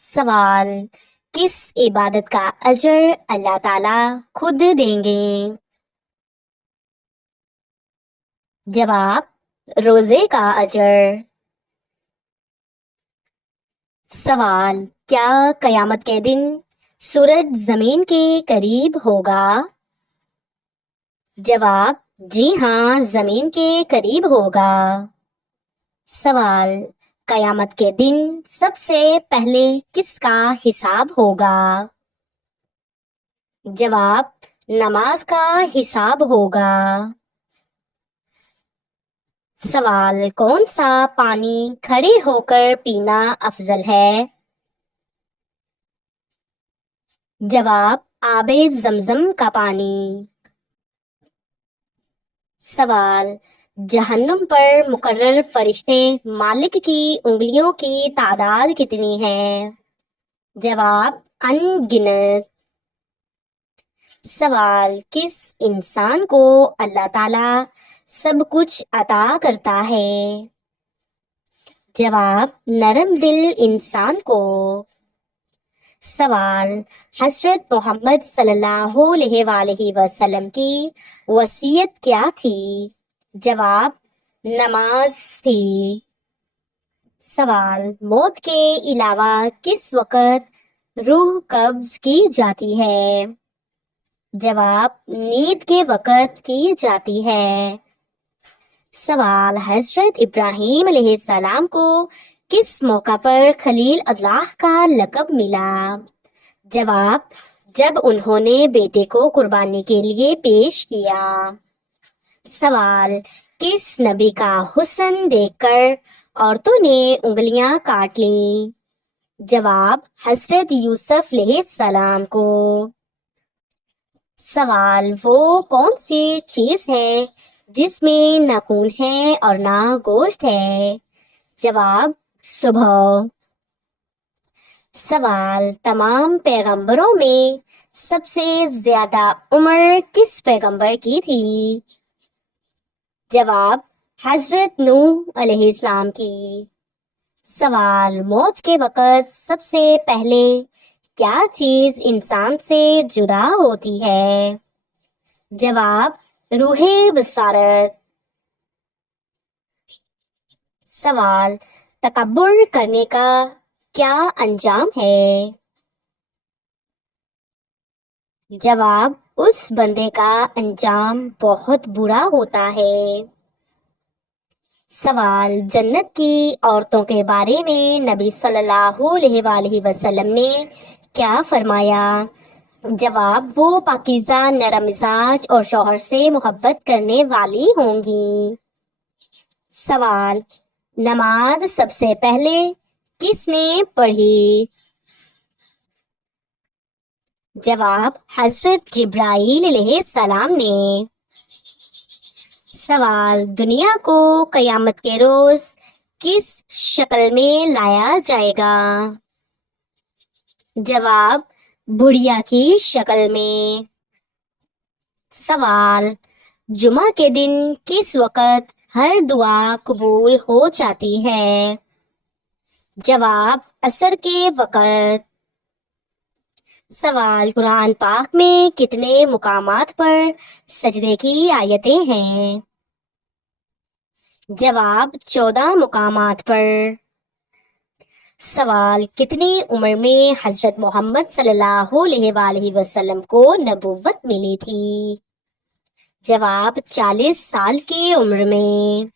سوال: کس عبادت کا اجر اللہ تعالیٰ خود دیں گے؟ جواب: روزے کا اجر۔ سوال: کیا قیامت کے دن سورج زمین کے قریب ہوگا؟ جواب: جی ہاں، زمین کے قریب ہوگا۔ سوال: قیامت کے دن سب سے پہلے کس کا حساب ہوگا؟ جواب: نماز کا حساب ہوگا۔ سوال: کون سا پانی کھڑے ہو کر پینا افضل ہے؟ جواب: آب زمزم کا پانی۔ سوال: جہنم پر مقرر فرشتے مالک کی انگلیوں کی تعداد کتنی ہے؟ جواب: ان گنت۔ سوال: کس انسان کو اللہ تعالیٰ سب کچھ عطا کرتا ہے؟ جواب: نرم دل انسان کو۔ سوال: حضرت محمد صلی اللہ علیہ وآلہ وسلم کی وصیت کیا تھی؟ جواب: نماز تھی۔ سوال: موت کے علاوہ کس وقت روح قبض کی جاتی ہے؟ جواب: نیند کے وقت کی جاتی ہے۔ سوال: حضرت ابراہیم علیہ السلام کو کس موقع پر خلیل اللہ کا لقب ملا؟ جواب: جب انہوں نے بیٹے کو قربانی کے لیے پیش کیا۔ سوال: کس نبی کا حسن دیکھ کر عورتوں نے انگلیاں کاٹ لیں؟ جواب: حضرت یوسف علیہ السلام کو۔ سوال: وہ کون سی چیز ہے جس میں نہ خون ہے اور نہ گوشت ہے؟ جواب: صبح۔ سوال: تمام پیغمبروں میں سب سے زیادہ عمر کس پیغمبر کی تھی؟ جواب: حضرت نوح علیہ السلام کی۔ سوال: موت کے وقت سب سے پہلے کیا چیز انسان سے جدا ہوتی ہے؟ جواب: روح بصارت۔ سوال: تکبر کرنے کا کیا انجام ہے؟ جواب: اس بندے کا انجام بہت برا ہوتا ہے۔ سوال: جنت کی عورتوں کے بارے میں نبی صلی اللہ علیہ وآلہ وسلم نے کیا فرمایا؟ جواب: وہ پاکیزہ، نرم مزاج اور شوہر سے محبت کرنے والی ہوں گی۔ سوال: نماز سب سے پہلے کس نے پڑھی؟ جواب: حضرت جبرائیل علیہ السلام نے۔ سوال: دنیا کو قیامت کے روز کس شکل میں لایا جائے گا؟ جواب: بڑھیا کی شکل میں۔ سوال: جمعہ کے دن کس وقت ہر دعا قبول ہو جاتی ہے؟ جواب: عصر کے وقت۔ سوال: قرآن پاک میں کتنے مقامات پر سجدے کی آیتیں ہیں؟ جواب: 14 مقامات پر۔ سوال: کتنی عمر میں حضرت محمد صلی اللہ علیہ وآلہ وسلم کو نبوت ملی تھی؟ جواب: 40 سال کی عمر میں۔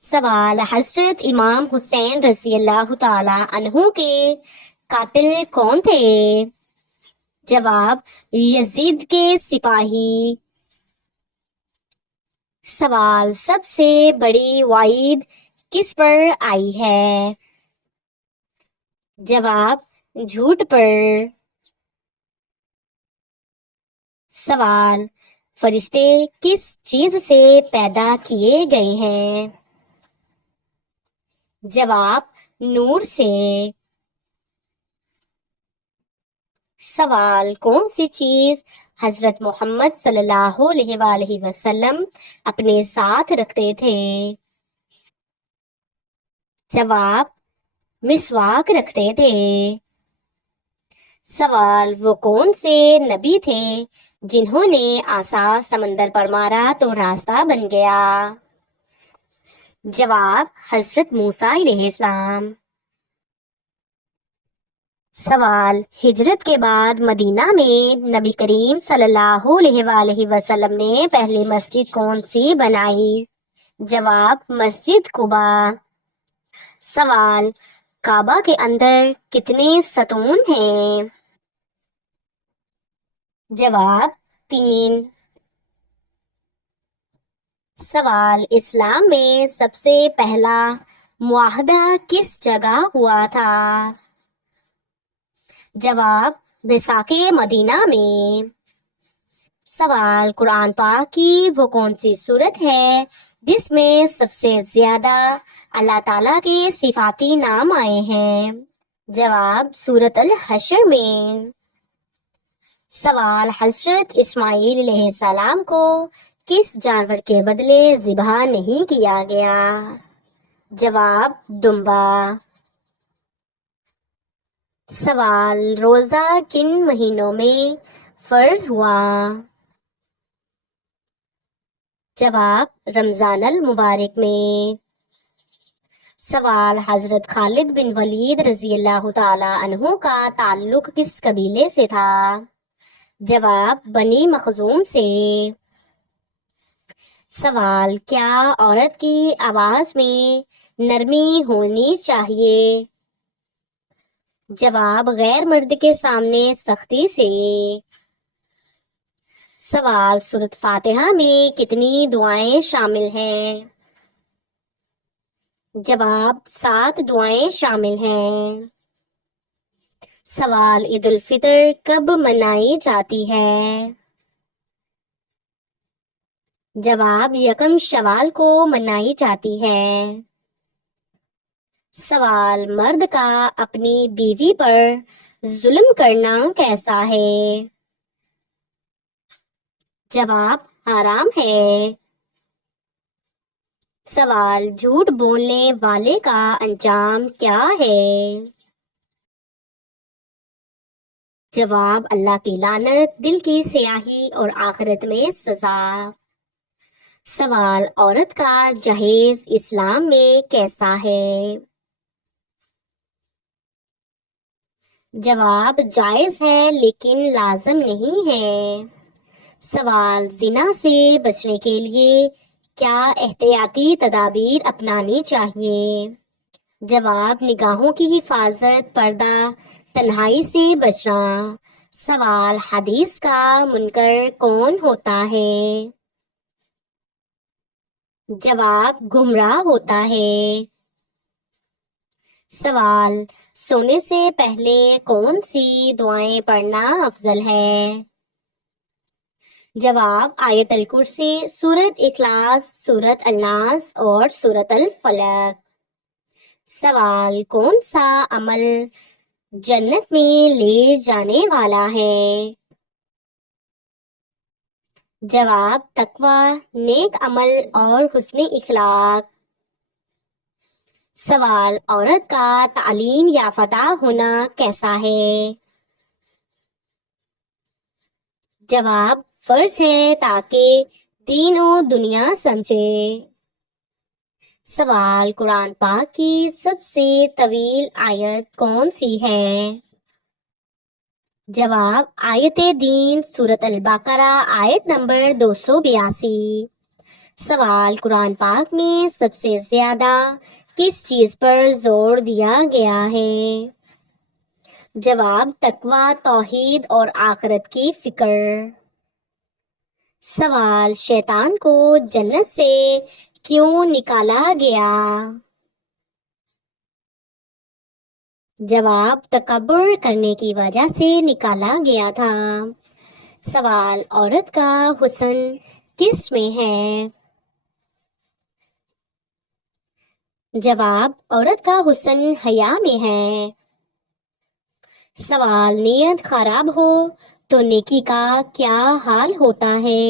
سوال: حضرت امام حسین رضی اللہ تعالی عنہ کے قاتل کون تھے؟ جواب: یزید کے سپاہی۔ سوال: سب سے بڑی وعید کس پر آئی ہے؟ جواب: جھوٹ پر۔ سوال: فرشتے کس چیز سے پیدا کیے گئے ہیں؟ جواب: نور سے۔ سوال: کون سی چیز حضرت محمد صلی اللہ علیہ وآلہ وسلم اپنے ساتھ رکھتے تھے؟ جواب: مسواک رکھتے تھے۔ سوال، وہ کون سے نبی تھے جنہوں نے عصا سمندر پر مارا تو راستہ بن گیا؟ جواب، حضرت موسیٰ علیہ السلام۔ سوال، ہجرت کے بعد مدینہ میں نبی کریم صلی اللہ علیہ وآلہ وسلم نے پہلی مسجد کون سی بنائی؟ جواب، مسجد قباء۔ سوال، کعبہ کے اندر کتنے ستون ہیں؟ جواب، 3۔ سوال، اسلام میں سب سے پہلا معاہدہ کس جگہ ہوا تھا؟ جواب، بساق مدینہ میں۔ سوال، قرآن پاک کی وہ کون سی سورت ہے جس میں سب سے زیادہ اللہ تعالیٰ کے صفاتی نام آئے ہیں؟ جواب، سورۃ الحشر میں۔ سوال، حضرت اسماعیل علیہ السلام کو کس جانور کے بدلے ذبح نہیں کیا گیا؟ جواب، دمبا۔ سوال، روزہ کن مہینوں میں فرض ہوا؟ جواب، رمضان المبارک میں۔ سوال، حضرت خالد بن ولید رضی اللہ تعالی عنہ کا تعلق کس قبیلے سے تھا؟ جواب، بنی مخزوم سے۔ سوال، کیا عورت کی آواز میں نرمی ہونی چاہیے؟ جواب، غیر مرد کے سامنے سختی سے۔ سوال، سورۃ فاتحہ میں کتنی دعائیں شامل ہیں؟ جواب، 7 دعائیں شامل ہیں۔ سوال، عید الفطر کب منائی جاتی ہے؟ جواب، 1 شوال کو منائی جاتی ہے۔ سوال، مرد کا اپنی بیوی پر ظلم کرنا کیسا ہے؟ جواب، حرام ہے۔ سوال، جھوٹ بولنے والے کا انجام کیا ہے؟ جواب، اللہ کی لعنت، دل کی سیاہی اور آخرت میں سزا۔ سوال، عورت کا جہیز اسلام میں کیسا ہے؟ جواب، جائز ہے لیکن لازم نہیں ہے۔ سوال، زنا سے بچنے کے لیے کیا احتیاطی تدابیر اپنانی چاہیے؟ جواب، نگاہوں کی حفاظت، پردہ، تنہائی سے بچنا۔ سوال، حدیث کا منکر کون ہوتا ہے؟ جواب، گمراہ ہوتا ہے۔ سوال، سونے سے پہلے کون سی دعائیں پڑھنا افضل ہے؟ جواب، آیت الکرسی، سورۃ اخلاص، سورۃ الناس اور سورۃ الفلق۔ سوال، کون سا عمل جنت میں لے جانے والا ہے؟ جواب، تقوی، نیک عمل اور حسن اخلاق۔ سوال، عورت کا تعلیم یافتہ ہونا کیسا ہے؟ جواب، فرض ہے تاکہ دین و دنیا سمجھے۔ سوال، قرآن پاک کی سب سے طویل آیت کون سی ہے؟ جواب، آیت دین، سورۃ البقرہ، آیت نمبر 282۔ سوال، قرآن پاک میں سب سے زیادہ کس چیز پر زور دیا گیا ہے؟ جواب، تقوی، توحید اور آخرت کی فکر۔ سوال، شیطان کو جنت سے کیوں نکالا گیا؟ جواب، تکبر کرنے کی وجہ سے نکالا گیا تھا۔ سوال، عورت کا حسن کس میں ہے؟ جواب، عورت کا حسن حیا میں ہے۔ سوال، نیت خراب ہو تو نیکی کا کیا حال ہوتا ہے؟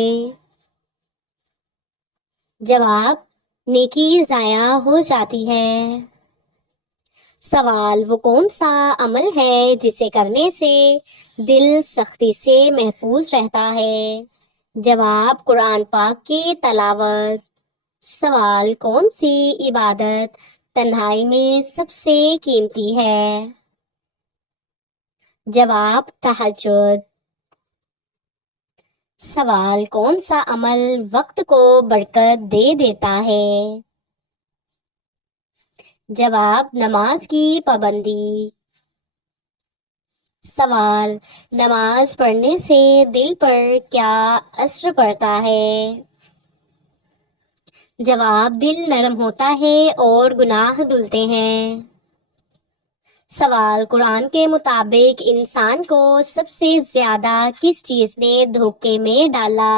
جواب، نیکی ضائع ہو جاتی ہے۔ سوال: وہ کون سا عمل ہے جسے کرنے سے دل سختی سے محفوظ رہتا ہے؟ جواب: قرآن پاک کی تلاوت۔ سوال: کون سی عبادت تنہائی میں سب سے قیمتی ہے؟ جواب: تہجد۔ سوال: کون سا عمل وقت کو برکت دے دیتا ہے؟ جواب: نماز کی پابندی۔ سوال: نماز پڑھنے سے دل پر کیا اثر پڑتا ہے؟ جواب: دل نرم ہوتا ہے اور گناہ دھلتے ہیں۔ سوال: قرآن کے مطابق انسان کو سب سے زیادہ کس چیز نے دھوکے میں ڈالا؟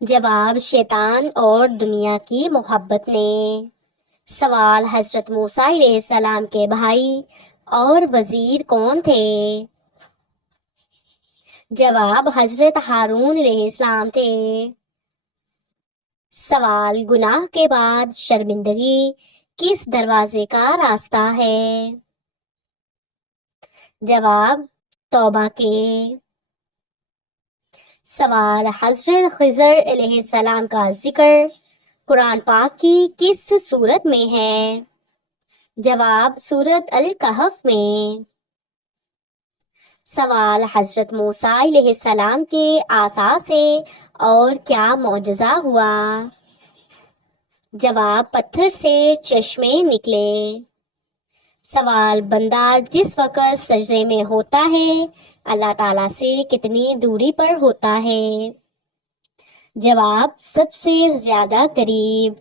جواب: شیطان اور دنیا کی محبت نے۔ سوال: حضرت موسیٰ علیہ السلام کے بھائی اور وزیر کون تھے؟ جواب: حضرت ہارون علیہ السلام تھے۔ سوال: گناہ کے بعد شرمندگی کس دروازے کا راستہ ہے؟ جواب: توبہ کے۔ سوال: حضرت خضر علیہ السلام کا ذکر قرآن پاک کی کس سورت میں ہے؟ جواب: سورت الکہف میں۔ سوال: حضرت موسیٰ علیہ السلام کے عصا سے اور کیا معجزہ ہوا؟ جواب: پتھر سے چشمے نکلے۔ سوال: بندہ جس وقت سجدے میں ہوتا ہے اللہ تعالیٰ سے کتنی دوری پر ہوتا ہے؟ جواب: سب سے زیادہ قریب۔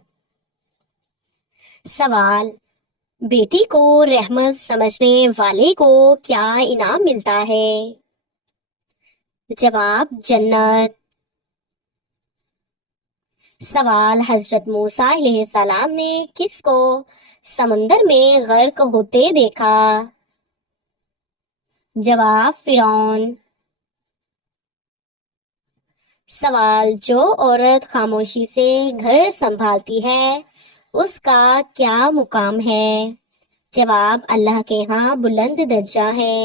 سوال: بیٹی کو رحمت سمجھنے والے کو کیا انعام ملتا ہے؟ جواب: جنت۔ سوال: حضرت موسیٰ علیہ السلام نے کس کو سمندر میں غرق ہوتے دیکھا؟ جواب: فرعون۔ سوال: جو عورت خاموشی سے گھر سنبھالتی ہے اس کا کیا مقام ہے؟ جواب: اللہ کے ہاں بلند درجہ ہے۔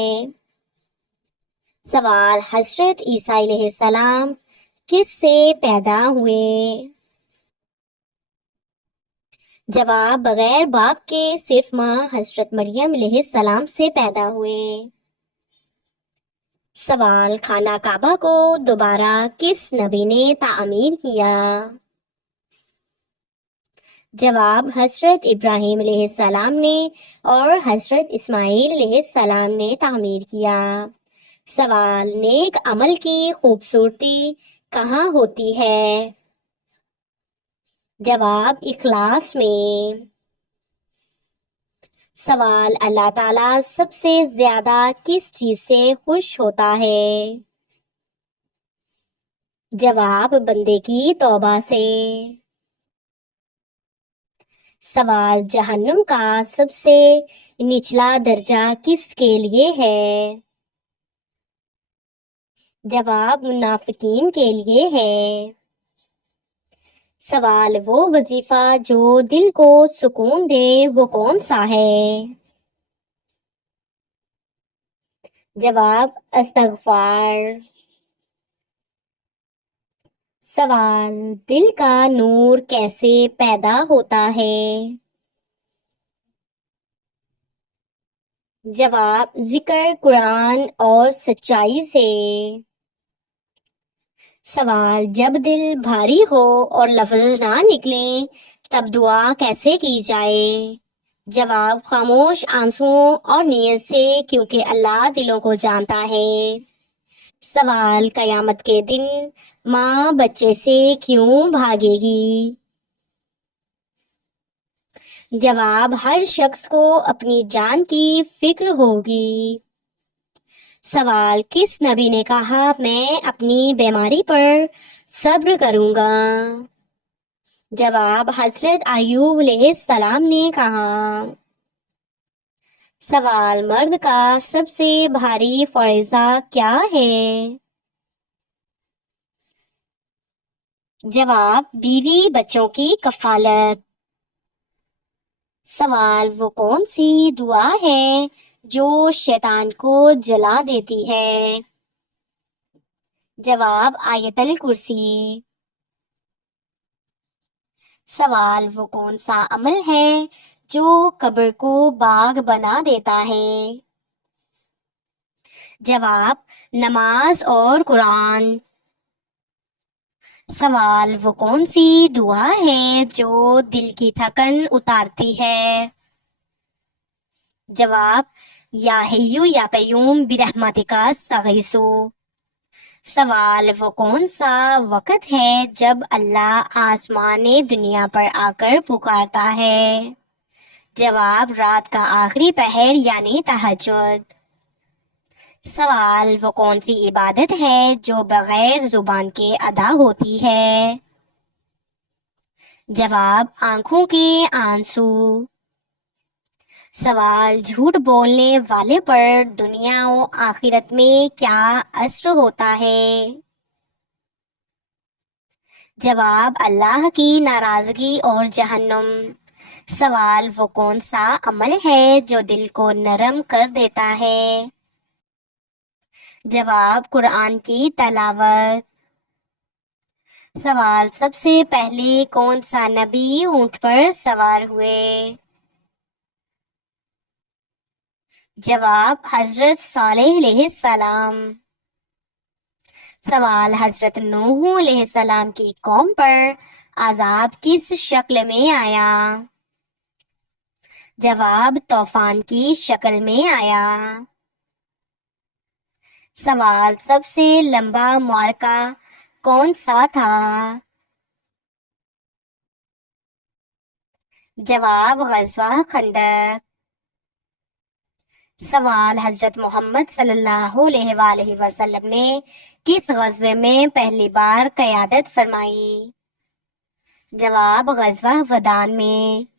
سوال: حضرت عیسیٰ علیہ السلام کس سے پیدا ہوئے؟ جواب: بغیر باپ کے صرف ماں حضرت مریم علیہ السلام سے پیدا ہوئے۔ سوال: خانہ کعبہ کو دوبارہ کس نبی نے تعمیر کیا؟ جواب: حضرت ابراہیم علیہ السلام نے اور حضرت اسماعیل علیہ السلام نے تعمیر کیا۔ سوال: نیک عمل کی خوبصورتی کہاں ہوتی ہے؟ جواب: اخلاص میں۔ سوال: اللہ تعالیٰ سب سے زیادہ کس چیز سے خوش ہوتا ہے؟ جواب: بندے کی توبہ سے۔ سوال: جہنم کا سب سے نچلا درجہ کس کے لیے ہے؟ جواب: منافقین کے لیے ہے۔ سوال: وہ وظیفہ جو دل کو سکون دے وہ کون سا ہے؟ جواب: استغفار۔ سوال: دل کا نور کیسے پیدا ہوتا ہے؟ جواب: ذکر قرآن اور سچائی سے۔ سوال: جب دل بھاری ہو اور لفظ نہ نکلیں تب دعا کیسے کی جائے؟ جواب: خاموش آنسوؤں اور نیت سے، کیونکہ اللہ دلوں کو جانتا ہے۔ سوال: قیامت کے دن ماں بچے سے کیوں بھاگے گی؟ جواب: ہر شخص کو اپنی جان کی فکر ہوگی۔ سوال: کس نبی نے کہا میں اپنی بیماری پر صبر کروں گا؟ جواب: حضرت ایوب علیہ السلام نے کہا۔ سوال: مرد کا سب سے بھاری فریضہ کیا ہے؟ جواب: بیوی بچوں کی کفالت۔ سوال، وہ کون سی دعا ہے جو شیطان کو جلا دیتی ہے؟ جواب، آیت الکرسی۔ سوال، وہ کون سا عمل ہے جو قبر کو باغ بنا دیتا ہے؟ جواب، نماز اور قرآن۔ سوال، وہ کون سی دعا ہے جو دل کی تھکن اتارتی ہے؟ جواب، یا حیو یا قیوم برحمتک استغیث۔ سوال، وہ کون سا وقت ہے جب اللہ آسمان دنیا پر آ کر پکارتا ہے؟ جواب، رات کا آخری پہر یعنی تہجد۔ سوال، وہ کون سی عبادت ہے جو بغیر زبان کے ادا ہوتی ہے؟ جواب، آنکھوں کے آنسو۔ سوال، جھوٹ بولنے والے پر دنیا و آخرت میں کیا اثر ہوتا ہے؟ جواب، اللہ کی ناراضگی اور جہنم۔ سوال، وہ کون سا عمل ہے جو دل کو نرم کر دیتا ہے؟ جواب، قرآن کی تلاوت۔ سوال، سب سے پہلے کون سا نبی اونٹ پر سوار ہوئے؟ جواب، حضرت صالح علیہ السلام۔ سوال، حضرت نوح علیہ السلام کی قوم پر عذاب کس شکل میں آیا؟ جواب، طوفان کی شکل میں آیا۔ سوال، سب سے لمبا معرکہ کون سا تھا؟ جواب، غزوہ خندق۔ سوال، حضرت محمد صلی اللہ علیہ وآلہ وسلم نے کس غزوے میں پہلی بار قیادت فرمائی؟ جواب، غزوہ ودان میں۔